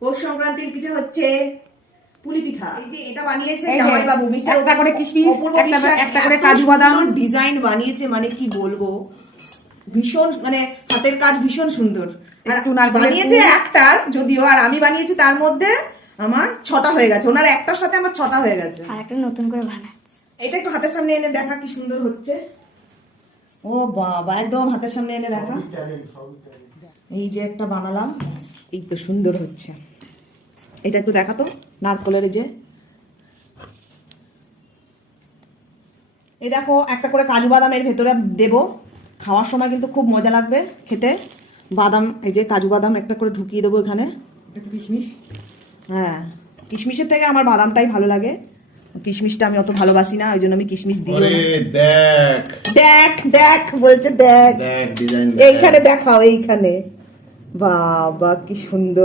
পৌষ সংক্রান্তির পিঠে হচ্ছে পুলি পিঠা। এই যে এটা বানিয়েছে জামাই বাবু, মিষ্টার একটা করে কিশমিশ, একটা করে কাজু কাজু বাদাম ডিজাইন বানিয়েছে, মানে কি বলবো, ভীষণ, মানে হাতের কাজ ভীষণ সুন্দর। আর বানিয়েছে একটা যদিও, আর আমি বানিয়েছি তার মধ্যে আমার 6টা হয়ে গেছে, ওনার একটার সাথে আমার 6টা হয়ে গেছে। আর একটা নতুন করে বানাচ্ছে। এটা একটু হাতের সামনে এনে দেখা কি সুন্দর হচ্ছে। ও বাবা, একদম হাতের সামনে এনে দেখা। এই যে একটা বানালাম, এই তো সুন্দর হচ্ছে। এটা একটু দেখা তো, নারকলের যে এই দেখো, একটা করে কাজু বাদাম এর ভেতরে দেবো, খাওয়ার সময় কিন্তু খুব মজা লাগবে খেতে। বাদাম, এই যে কাজু বাদাম একটা করে ঢুকিয়ে দেবো এখানে। কিশমিশ, হ্যাঁ, কিশমিশের থেকে আমার বাদামটাই ভালো লাগে, কিশমিশটা আমি অত ভালোবাসি না, ওই জন্য আমি কিশমিশ দিই না। দেখ দেখ বলছে, দেখ এইখানে দেখাও, এইখানে, বাবা কি সুন্দর।